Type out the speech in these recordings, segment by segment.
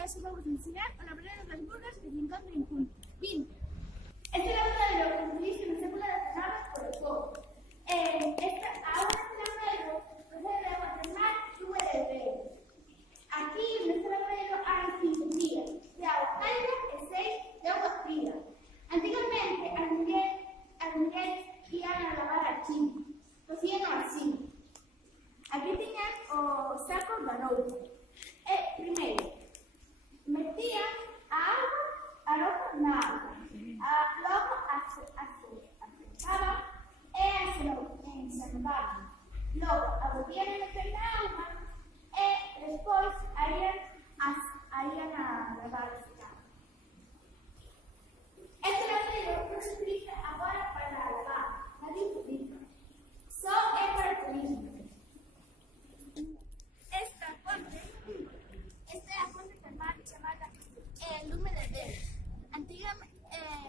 hoxe vamos ensinar o labrero das burgas de Rincón de Rincón. 20. Este labrero construíse no século XIX por o povo. Agora este labrero procede de agua termal e un heredero. Aquí, neste labrero, hai 5 días de agua cálida e 6 de agua fría. Antigamente, as mulleres ian a lavar aquí, cocían así. Aquí tiñan os sacos da roupa. Primeiro, metían a roupa na auga. Logo afeitaban e enxergaban. Logo, a volvían a meter na auga e despois ian a lavar o secado. Este labrero non se utiliza agora para lavar, nadie o utiliza. Só é para turismo. Esta é a fonte termal chamada Lume de Deus. Antigamente,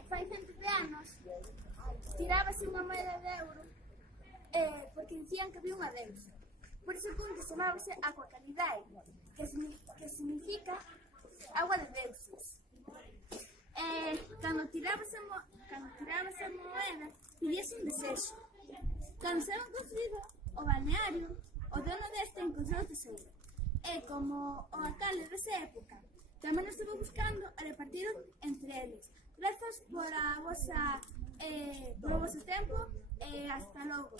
fai centos de anos, tirábase unha moeda de euro porque dicían que había unha deusa. Por ese punto chamábase Aqua Caridade, que significa agua de deusas. Cando tirábase a moeda, pedíase un desexo. Cando se había construído o balneario, o dono deste encontrou o tesouro. E como o alcalde desa época tamén o estivo buscando, a repartiron entre eles. Grazas por o vosso tempo e hasta logo.